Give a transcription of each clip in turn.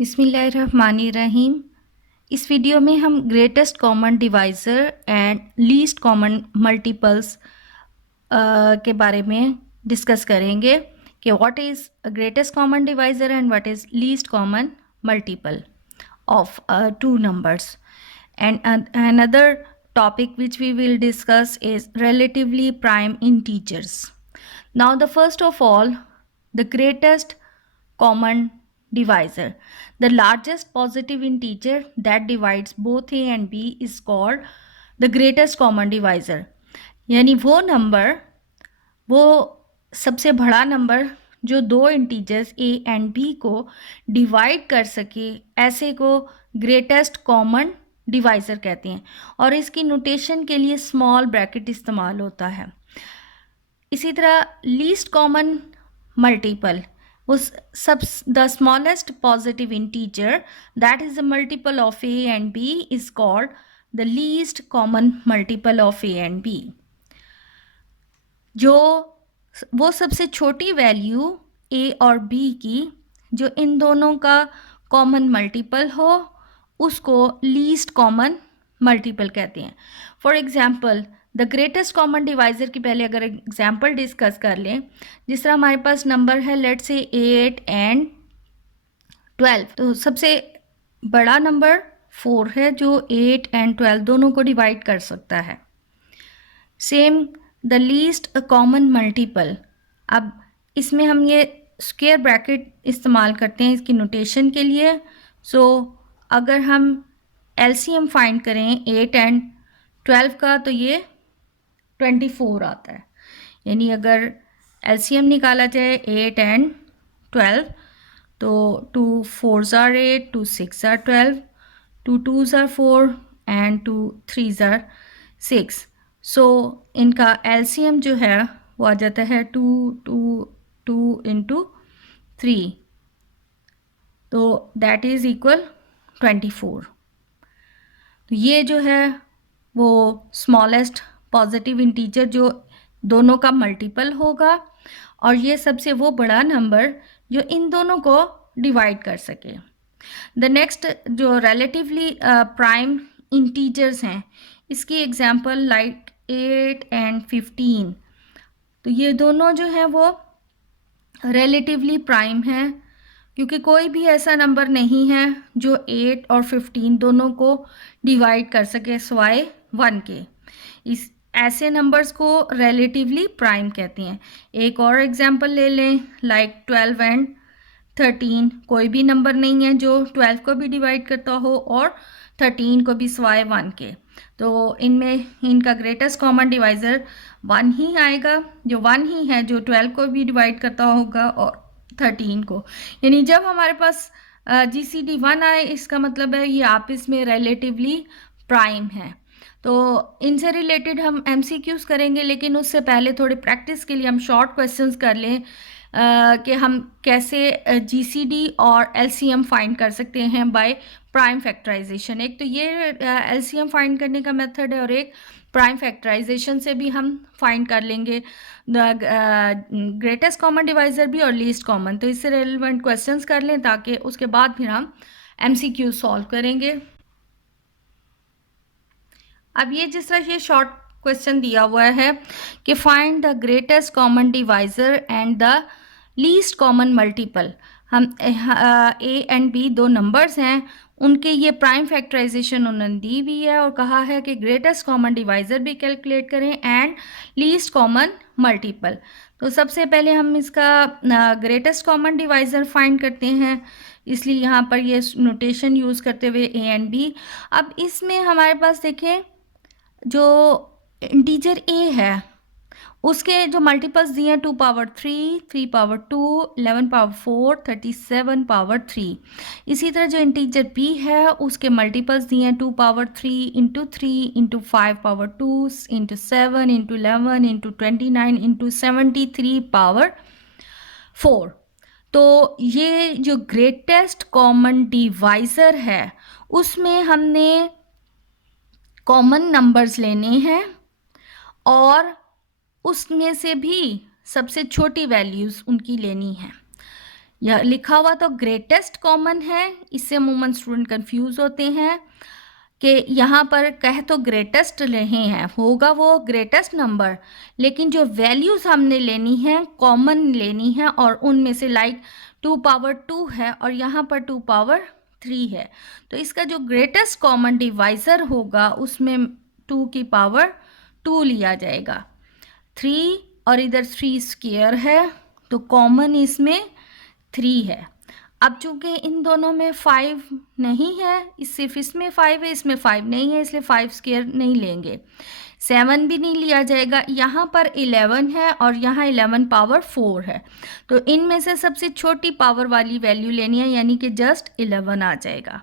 बिस्मिल्लाहिर्रहमानिर्रहीम। इस वीडियो में हम greatest common divisor and least common multiples के बारे में डिस्कस करेंगे कि what is greatest common divisor and what is least common multiple of two numbers. And another topic which we will discuss is relatively prime integers. Now the first of all, the greatest common divisor. The largest positive integer that divides both a and b is called the greatest common divisor. यानी वो number, वो सबसे बड़ा number जो दो integers a and b को divide कर सके, ऐसे को ग्रेटेस्ट कॉमन डिवाइज़र कहते हैं और इसकी नोटेशन के लिए स्मॉल ब्रैकेट इस्तेमाल होता है। इसी तरह लीस्ट कॉमन मल्टीपल, उस सब the smallest positive integer that is the multiple of a and b is called the least common multiple of a and b। जो वो सबसे छोटी वैल्यू a और b की जो इन दोनों का कॉमन मल्टीपल हो उसको लीस्ट कॉमन मल्टीपल कहते हैं। For example the greatest common divisor की पहले अगर एग्जांपल डिस्कस कर लें, जिस तरह हमारे पास नंबर है लेट्स से 8 एंड 12, तो सबसे बड़ा नंबर 4 है जो 8 एंड 12 दोनों को डिवाइड कर सकता है। Same the least common multiple, अब इसमें हम ये स्क्वायर ब्रैकेट इस्तेमाल करते हैं इसकी नोटेशन के लिए। सो अगर हम एलसीएम फाइंड करें 8 एंड 12 का तो ये 24 आता है। यानी अगर एलसीएम निकाला जाए 8 एंड 12 तो 2 4s are 8, 2 6 are 12, 2 2s are 4 and 2 3s are 6। सो इनका एलसीएम जो है वो आ जाता है 2 2 2 इंटू 3, तो दैट इज़ इक्वल 24। तो ये जो है वो स्मॉलेस्ट पॉजिटिव इंटीजर जो दोनों का मल्टीपल होगा और ये सबसे वो बड़ा नंबर जो इन दोनों को डिवाइड कर सके। द नेक्स्ट जो रिलेटिवली प्राइम इंटीजर्स हैं, इसकी एग्जांपल लाइक 8 एंड 15, तो ये दोनों जो हैं वो रिलेटिवली प्राइम हैं क्योंकि कोई भी ऐसा नंबर नहीं है जो 8 और 15 दोनों को डिवाइड कर सके सिवाय 1 के। इस ऐसे नंबर्स को रिलेटिवली प्राइम कहते हैं। एक और एग्जांपल ले लें लाइक 12 एंड 13, कोई भी नंबर नहीं है जो 12 को भी डिवाइड करता हो और 13 को भी सिवाय 1 के, तो इनमें इनका ग्रेटेस्ट कॉमन डिवाइज़र 1 ही आएगा, जो 1 ही है जो 12 को भी डिवाइड करता होगा और 13 को। यानी जब हमारे पास जीसीडी 1 आए इसका मतलब है ये आपस में रिलेटिवली प्राइम है। तो इनसे रिलेटेड हम एमसीक्यूज़ करेंगे, लेकिन उससे पहले थोड़ी प्रैक्टिस के लिए हम शॉर्ट क्वेश्चंस कर लें कि हम कैसे जीसीडी और एलसीएम फाइंड कर सकते हैं बाय प्राइम फैक्टराइजेशन। एक तो ये एलसीएम फाइंड करने का मेथड है और एक प्राइम फैक्टराइजेशन से भी हम फाइंड कर लेंगे द ग्रेटेस्ट कॉमन डिवाइज़र भी और लीस्ट कॉमन। तो इससे रेलिवेंट क्वेश्चंस कर लें ताकि उसके बाद फिर हम एमसीक्यू सॉल्व करेंगे। अब ये जिस तरह ये शॉर्ट क्वेश्चन दिया हुआ है कि find the greatest common divisor and the least common multiple, हम ए एंड बी दो नंबर्स हैं, उनके ये प्राइम फैक्टराइजेशन उन्होंने दी हुई है और कहा है कि ग्रेटेस्ट कॉमन डिवाइज़र भी कैलकुलेट करें एंड लीस्ट कॉमन मल्टीपल। तो सबसे पहले हम इसका ग्रेटेस्ट कॉमन डिवाइज़र फाइंड करते हैं, इसलिए यहाँ पर ये नोटेशन यूज़ करते हुए ए एंड बी। अब इसमें हमारे पास देखें जो इंटीजर ए है उसके जो मल्टीपल्स दिए हैं 2 पावर 3, 3 पावर 2, 11 पावर 4, 37 पावर 3। इसी तरह जो इंटीजर बी है उसके मल्टीपल्स दिए हैं 2 power 3 into 3 into 5 power 2 into 7 into 11 into 29 into 73 power 4। तो ये जो ग्रेटेस्ट कॉमन डिवाइज़र है उसमें हमने कॉमन नंबर्स लेने हैं और उसमें से भी सबसे छोटी वैल्यूज़ उनकी लेनी है। यह लिखा हुआ तो ग्रेटेस्ट कॉमन है, इससे अमूमन स्टूडेंट कंफ्यूज होते हैं कि यहाँ पर कह तो ग्रेटेस्ट रहे हैं, होगा वो ग्रेटेस्ट नंबर, लेकिन जो वैल्यूज़ हमने लेनी है कॉमन लेनी है, और उनमें से लाइक 2 पावर 2 है और यहाँ पर 2 पावर 3 है, तो इसका जो ग्रेटेस्ट कॉमन डिवाइज़र होगा उसमें 2 की पावर 2 लिया जाएगा। 3 और इधर 3 स्क्वायर है, तो कॉमन इसमें 3 है। अब चूंकि इन दोनों में 5 नहीं है, इस सिर्फ इसमें 5 है, इसमें 5 नहीं है, इसलिए 5 स्क्वायर नहीं लेंगे। 7 भी नहीं लिया जाएगा। यहाँ पर 11 है और यहाँ 11 पावर 4 है, तो इनमें से सबसे छोटी पावर वाली वैल्यू लेनी है, यानी कि जस्ट 11 आ जाएगा।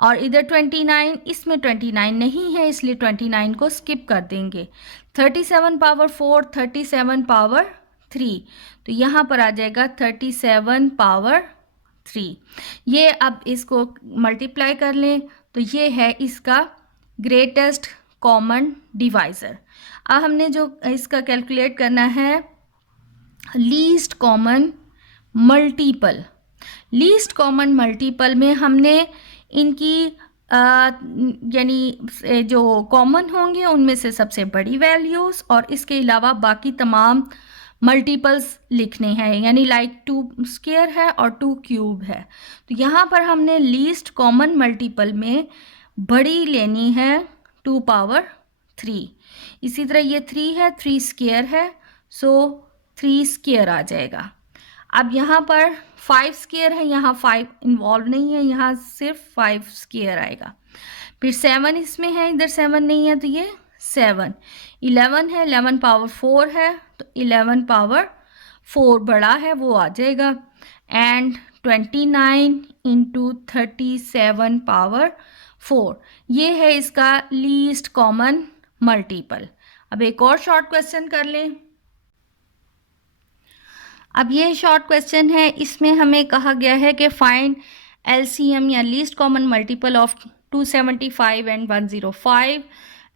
और इधर 29, इसमें 29 नहीं है, इसलिए 29 को स्किप कर देंगे। 37 पावर 4, 37 पावर 3, तो यहाँ पर आ जाएगा 37 पावर 3। ये अब इसको मल्टीप्लाई कर लें तो ये है इसका ग्रेटेस्ट कॉमन डिवाइज़र। अब हमने जो इसका कैलकुलेट करना है least common multiple. Least common multiple में हमने इनकी यानी जो कॉमन होंगे उनमें से सबसे बड़ी वैल्यूज़ और इसके अलावा बाकी तमाम मल्टीपल्स लिखने हैं, यानी लाइक 2 स्क्वायर है और 2 क्यूब है। तो यहाँ पर हमने लीस्ट कॉमन मल्टीपल में बड़ी लेनी है 2 पावर 3। इसी तरह ये 3 है, 3 स्क्वायर है, सो 3 स्क्वायर आ जाएगा। अब यहाँ पर 5 स्क्वायर है, यहाँ 5 इन्वॉल्व नहीं है, यहाँ सिर्फ 5 स्क्वायर आएगा। फिर 7 इसमें है, इधर 7 नहीं है, तो ये 7। 11 है, 11 पावर 4 है, तो 11 पावर 4 बड़ा है, वो आ जाएगा। एंड 29 इंटू 37 पावर 4, ये है इसका लीस्ट कॉमन मल्टीपल। अब एक और शॉर्ट क्वेश्चन कर लें। अब ये शॉर्ट क्वेश्चन है, इसमें हमें कहा गया है कि फाइंड एलसीएम या least common multiple of 275 and 105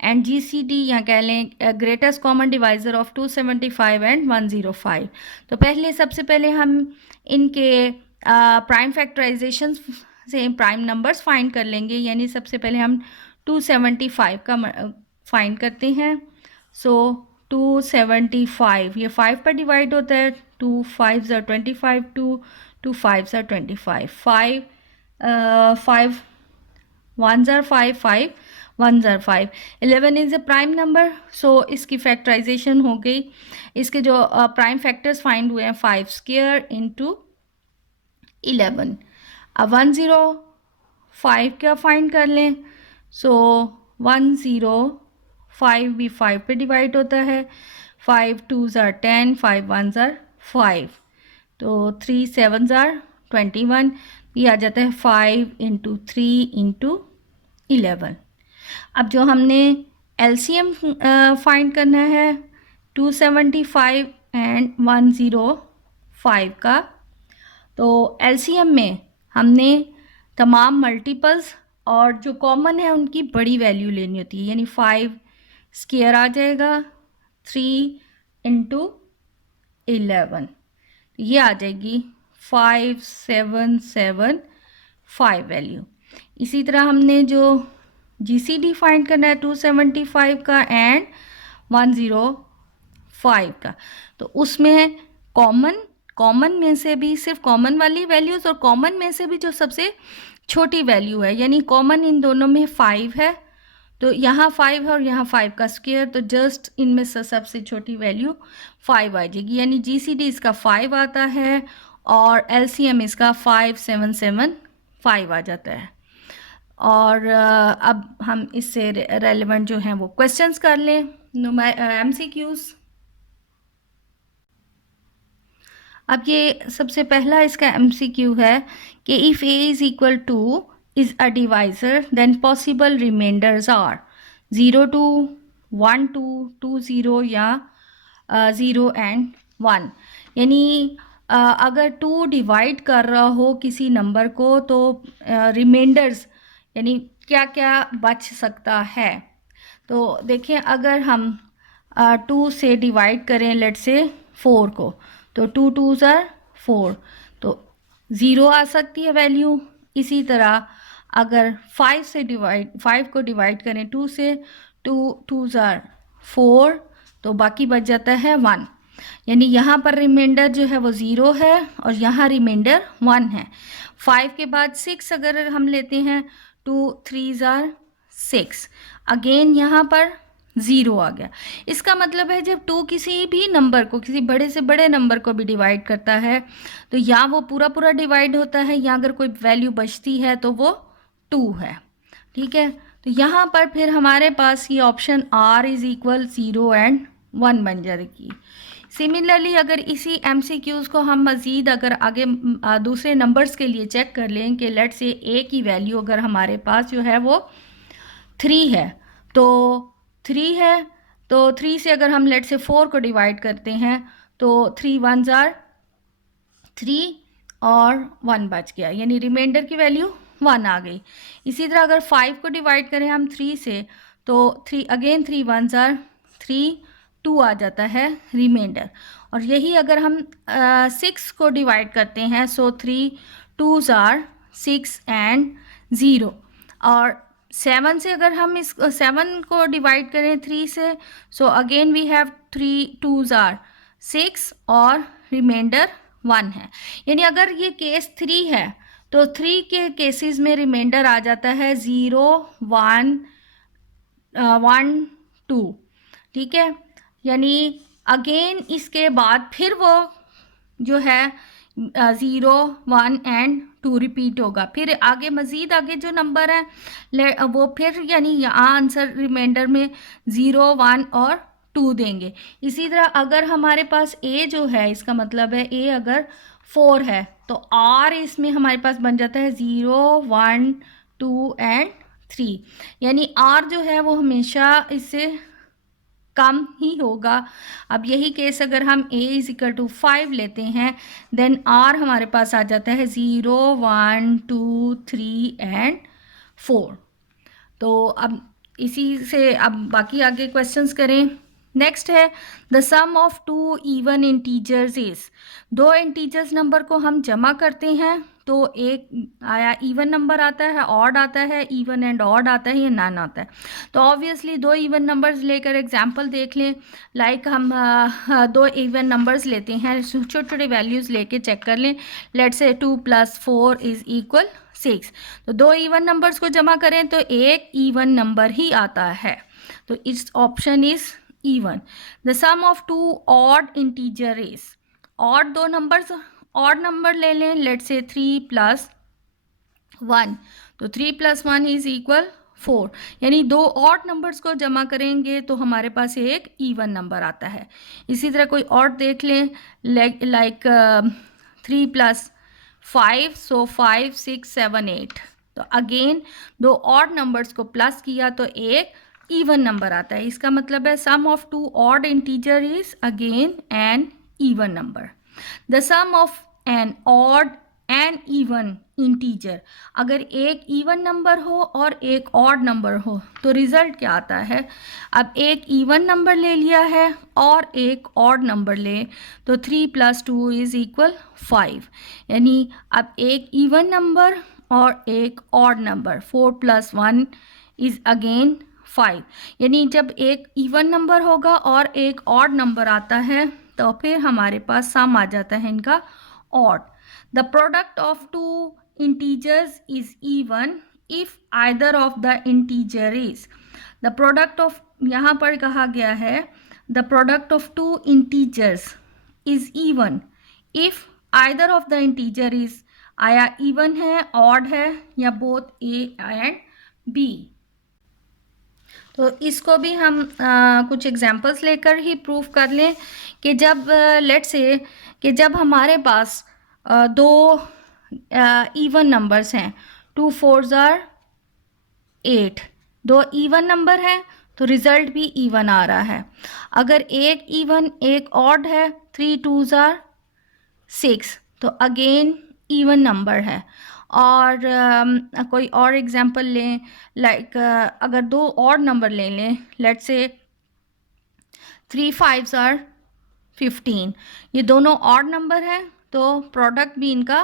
and GCD या कह लें greatest common divisor of 275 and 105। तो पहले सबसे पहले हम इनके प्राइम फैक्टराइजेशन से प्राइम नंबर्स फाइंड कर लेंगे, यानी सबसे पहले हम 275 का फाइंड करते हैं। सो 275 ये 5 पर डिवाइड होता है, 2 5s are 25, 2 5s are 25, 5 1s are 5, 5 1s are 5। 11 is a prime number, so इसकी फैक्टराइजेशन हो गई। इसके जो प्राइम फैक्टर्स फाइंड हुए हैं 5 स्क्वायर इंटू 11। अब 105 क्या फाइंड कर लें, सो 105 भी 5 पे डिवाइड होता है, 5 2s are 10, 5 1s are 5, तो 3 7s are 21, ये आ जाता है 5 इंटू 3 इंटू 11। अब जो हमने एलसीएम फाइंड करना है 275 एंड 105 का, तो एलसीएम में हमने तमाम मल्टीपल्स और जो कॉमन है उनकी बड़ी वैल्यू लेनी होती है, यानी 5 स्क्वायर आ जाएगा, 3 इंटू 11, ये आ जाएगी 5775 वैल्यू। इसी तरह हमने जो जीसीडी फाइंड करना है 275 का एंड 105 का, तो उसमें कॉमन में से भी सिर्फ कॉमन वाली वैल्यूज़ और कॉमन में से भी जो सबसे छोटी वैल्यू है, यानी कॉमन इन दोनों में 5 है, तो यहाँ 5 है और यहाँ 5 का स्क्वायर, तो जस्ट इनमें से सबसे छोटी वैल्यू 5 आ जाएगी, यानी जीसीडी इसका 5 आता है और एलसीएम इसका 5775 आ जाता है। और अब हम इससे रेलेवेंट जो हैं वो क्वेश्चंस कर लें, एमसीक्यूज़। अब ये सबसे पहला इसका एमसीक्यू है कि if A is equal to is a divisor, then possible remainders are 0 2 1 2 2 0 या 0 and 1। यानी अगर 2 डिवाइड कर रहा हो किसी नंबर को तो रिमाइंडर्स यानी क्या क्या बच सकता है। तो देखें, अगर हम 2 से डिवाइड करें लेट से 4 को, तो 2 2s are 4, तो ज़ीरो आ सकती है वैल्यू। इसी तरह अगर 5 को डिवाइड करें 2 से, 2 ज़ार 4, तो बाकी बच जाता है 1। यानी यहाँ पर रिमाइंडर जो है वो 0 है और यहाँ रिमाइंडर 1 है। 5 के बाद 6 अगर हम लेते हैं, 2 3 ज़ार 6, अगेन यहाँ पर 0 आ गया। इसका मतलब है जब 2 किसी भी नंबर को, किसी बड़े से बड़े नंबर को भी डिवाइड करता है तो या वो पूरा पूरा डिवाइड होता है या अगर कोई वैल्यू बचती है तो वो 2 है। ठीक है, तो यहाँ पर फिर हमारे पास ये option R is equal 0 and 1 बन जाएगी। सिमिलरली अगर इसी MCQs को हम मज़ीद अगर आगे दूसरे नंबर्स के लिए चेक कर लें कि लेट से A की वैल्यू अगर हमारे पास जो है वो 3 है, तो 3 है, तो 3 से अगर हम लेट से 4 को डिवाइड करते हैं तो 3 1 ज़ार 3 और 1 बच गया, यानी रिमाइंडर की वैल्यू 1 आ गई। इसी तरह अगर 5 को डिवाइड करें हम 3 से तो 3 अगेन 3 1 ज़ार 3, 2 आ जाता है रिमाइंडर। और यही अगर हम 6 को डिवाइड करते हैं सो 3 2 ज़ार 6 एंड 0। और 7 से अगर हम इस 7 को डिवाइड करें 3 से सो अगेन वी हैव 3 2 ज़ार 6 और रिमाइंडर 1 है। यानी अगर ये केस 3 है तो 3 के केसेस में रिमाइंडर आ जाता है 0 1 1 2। ठीक है, यानी अगेन इसके बाद फिर वो जो है 0 1 एंड 2 रिपीट होगा। फिर आगे मज़ीद आगे जो नंबर है वो फिर यानी यहाँ आंसर रिमाइंडर में 0 1 और 2 देंगे। इसी तरह अगर हमारे पास A जो है, इसका मतलब है A अगर 4 है तो R इसमें हमारे पास बन जाता है 0 1 2 एंड 3। यानी R जो है वो हमेशा इससे कम ही होगा। अब यही केस अगर हम A इज इक्वल टू 5 लेते हैं देन R हमारे पास आ जाता है 0 1 2 3 एंड 4। तो अब इसी से अब बाकी आगे क्वेश्चंस करें। नेक्स्ट है the sum of two even integers is. दो इंटीजर्स नंबर को हम जमा करते हैं तो एक आया इवन नंबर आता है, ऑड आता है, इवन एंड ऑड आता है या नन आता है। तो ऑब्वियसली दो इवन नंबर्स लेकर एग्जांपल देख लें। लाइक हम दो इवन नंबर्स लेते हैं, छोटे छोटे वैल्यूज़ लेके चेक कर लें। Let's say 2 + 4 is equal 6। तो दो इवन नंबर्स को जमा करें तो एक इवन नंबर ही आता है, तो इस option is even. The sum of two odd integer is. Odd दो नंबर्स, ऑड नंबर ले लें, लेट्स से 3 + 1, तो 3 + 1 इज इक्वल 4। यानी दो ऑड नंबर्स को जमा करेंगे तो हमारे पास एक इवन नंबर आता है। इसी तरह कोई और देख लें, लाइक 3 + 5, सो 5 6 7 8। तो अगेन दो ऑड नंबर्स को प्लस किया तो एक इवन नंबर आता है। इसका मतलब है sum of two odd integer is again an even number. The sum of an odd an even integer, अगर एक इवन नंबर हो और एक ऑड नंबर हो तो रिजल्ट क्या आता है। अब एक इवन नंबर ले लिया है और एक ऑड नंबर ले तो 3 + 2 इज इक्वल 5। यानी अब एक इवन नंबर और एक ऑड नंबर, 4 + 1 इज अगेन 5। यानी जब एक इवन नंबर होगा और एक ऑड नंबर आता है तो फिर हमारे पास सम आ जाता है इनका odd. The product of two integers is even if either of the integer is। The product of, यहाँ पर कहा गया है the product of two integers is even if either of the integer is, आया even है, odd है या both A and B। तो इसको भी हम कुछ एग्जांपल्स लेकर ही प्रूफ कर लें कि जब लेट्स से कि जब हमारे पास दो इवन नंबर्स हैं, 2 4 ज़ार 8, दो इवन नंबर हैं तो रिज़ल्ट भी इवन आ रहा है। अगर एक इवन एक ऑड है, 3 2 ज़ार 6, तो अगेन इवन नंबर है। और कोई और एग्जांपल लें, लाइक अगर दो और नंबर ले लें, लेट्स से 3 5 ज़ार 15, ये दोनों ऑड नंबर हैं तो प्रोडक्ट भी इनका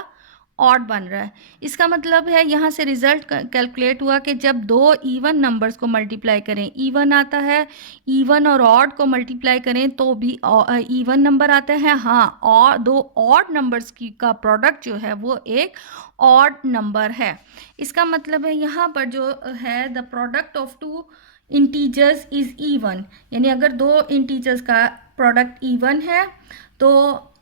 ऑड बन रहा है। इसका मतलब है यहाँ से रिजल्ट कैलकुलेट हुआ कि जब दो इवन नंबर्स को मल्टीप्लाई करें इवन आता है, इवन और ऑड को मल्टीप्लाई करें तो भी इवन नंबर आता है। हाँ, और दो ऑड नंबर्स की का प्रोडक्ट जो है वो एक ऑड नंबर है। इसका मतलब है यहाँ पर जो है the product of two integers is even, यानी अगर दो इंटीजर्स का प्रोडक्ट इवन है तो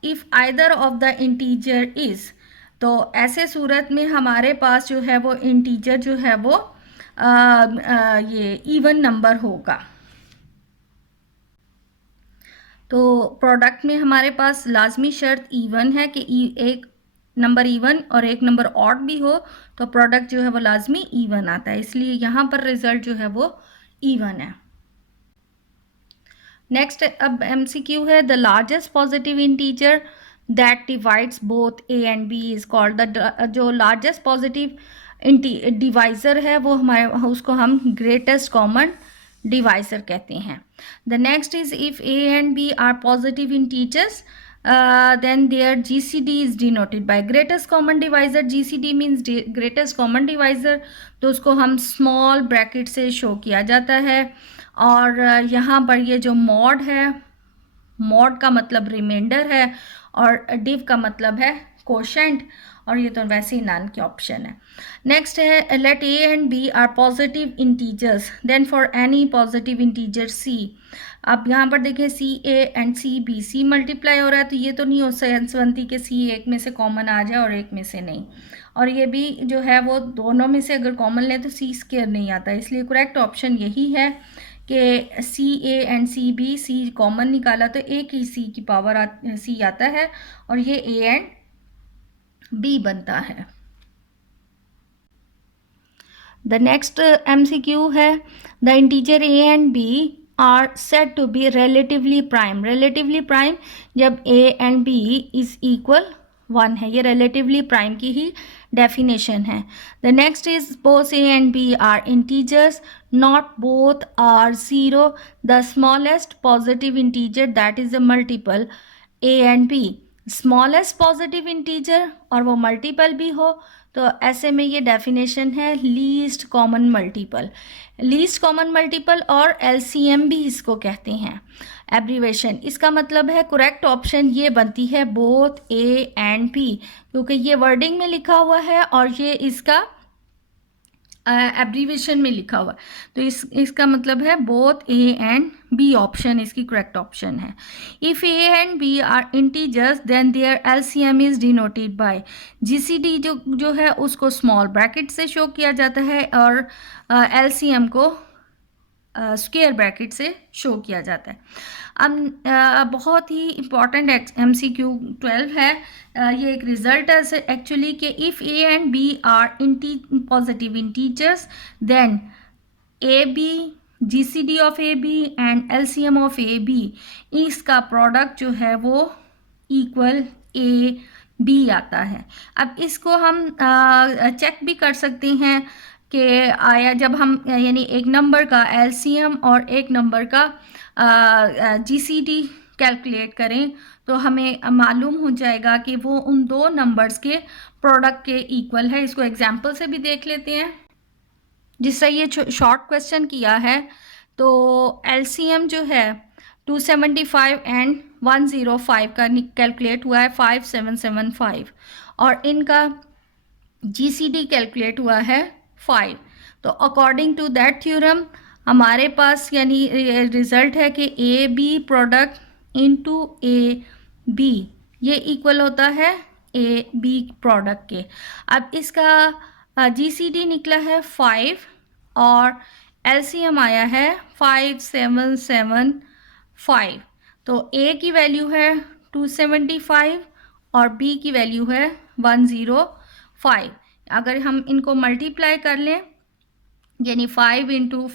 if either of the integer is, तो ऐसे सूरत में हमारे पास जो है वो इंटीजर जो है वो ये इवन नंबर होगा। तो प्रोडक्ट में हमारे पास लाजमी शर्त इवन है कि एक नंबर इवन और एक नंबर ऑड भी हो तो प्रोडक्ट जो है वो लाजमी इवन आता है, इसलिए यहाँ पर रिजल्ट जो है वो इवन है। नेक्स्ट अब एमसीक्यू है, the largest positive integer that divides both A and B is called the, जो लार्जेस्ट पॉजिटिव डिवाइजर है वो हमारे उसको हम ग्रेटेस्ट कॉमन डिवाइजर कहते हैं। The next is if A and B are positive integers then their GCD is denoted by greatest common divisor। GCD means greatest common divisor, तो उसको हम स्मॉल ब्रैकेट से शो किया जाता है। और यहाँ पर ये जो मॉड है, मॉड का मतलब रिमाइंडर है और डिव का मतलब है कोशेंट, और ये तो वैसे ही नन के ऑप्शन है। नेक्स्ट है let a and B are positive integers then for any positive integer c. अब यहाँ पर देखिए c a and c b, c multiply हो रहा है तो ये तो नहीं हो सेंस बनती कि सी एक में से कॉमन आ जाए और एक में से नहीं, और ये भी जो है वो दोनों में से अगर कॉमन लें तो सी स्क्वायर नहीं आता, इसलिए करेक्ट ऑप्शन यही है कि c a and c b, c common निकाला तो एक ही सी की पावर सी आता है और ये ए एंड बी बनता है। द नेक्स्ट MCQ है the integer a and B are said to be relatively prime. Relatively prime जब a and B is equal 1 है, ये रिलेटिवली प्राइम की ही डेफिनेशन है। The next is both A and B are integers not both are 0। The smallest positive integer that is a multiple a and b, smallest positive integer और वो multiple भी हो, तो ऐसे में ये डेफिनेशन है least common multiple. Least common multiple और LCM भी इसको कहते हैं एब्रीवेशन। इसका मतलब है करेक्ट ऑप्शन ये बनती है बोथ ए एंड बी, क्योंकि ये वर्डिंग में लिखा हुआ है और ये इसका एब्रीवेशन में लिखा हुआ, तो इसका मतलब है both A and B option इसकी करेक्ट ऑप्शन है। If A and B are integers then their LCM is denoted by GCD, जो है उसको स्मॉल ब्रैकेट से शो किया जाता है और LCM को स्क्वायर ब्रैकेट से शो किया जाता है। अब बहुत ही इम्पॉर्टेंट MCQ 12 है, ये एक रिजल्ट है एक्चुअली कि if A and B are positive integers then A B, GCD of A B and LCM of A B, इसका प्रोडक्ट जो है वो इक्वल ए बी आता है। अब इसको हम चेक भी कर सकते हैं कि आया जब हम यानी एक नंबर का LCM और एक नंबर का GCD कैलकुलेट करें तो हमें मालूम हो जाएगा कि वो उन दो नंबर्स के प्रोडक्ट के इक्वल है। इसको एग्जांपल से भी देख लेते हैं। जिससे ये शॉर्ट क्वेश्चन किया है तो LCM जो है 275 एंड 105 का कैलकुलेट हुआ है 5775 और इनका GCD कैलकुलेट हुआ है 5। तो अकॉर्डिंग टू दैट थ्योरम हमारे पास यानी रिजल्ट है कि A B product into A B ये इक्वल होता है ए बी प्रोडक्ट के। अब इसका GCD निकला है 5 और LCM आया है 5775, तो A की वैल्यू है 275 और B की वैल्यू है 105। अगर हम इनको मल्टीप्लाई कर लें यानी 5 ×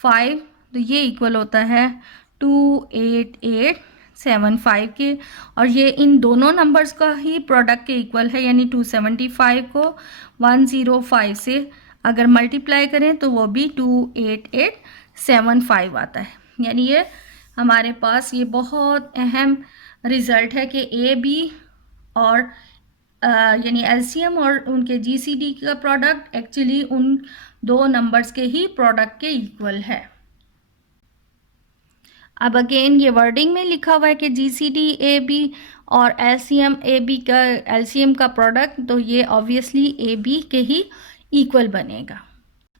5 तो ये इक्वल होता है 28875 के, और ये इन दोनों नंबर्स का ही प्रोडक्ट के इक्वल है, यानी 275 को 105 से अगर मल्टीप्लाई करें तो वो भी 28875 आता है। यानी ये हमारे पास ये बहुत अहम रिज़ल्ट है कि ए बी और यानी एलसीएम और उनके जीसीडी का प्रोडक्ट एक्चुअली उन दो नंबर्स के ही प्रोडक्ट के इक्वल है। अब अगेन ये वर्डिंग में लिखा हुआ है कि जीसीडी ए बी और एलसीएम ए बी का एलसीएम का प्रोडक्ट, तो ये ऑब्वियसली ए बी के ही इक्वल बनेगा।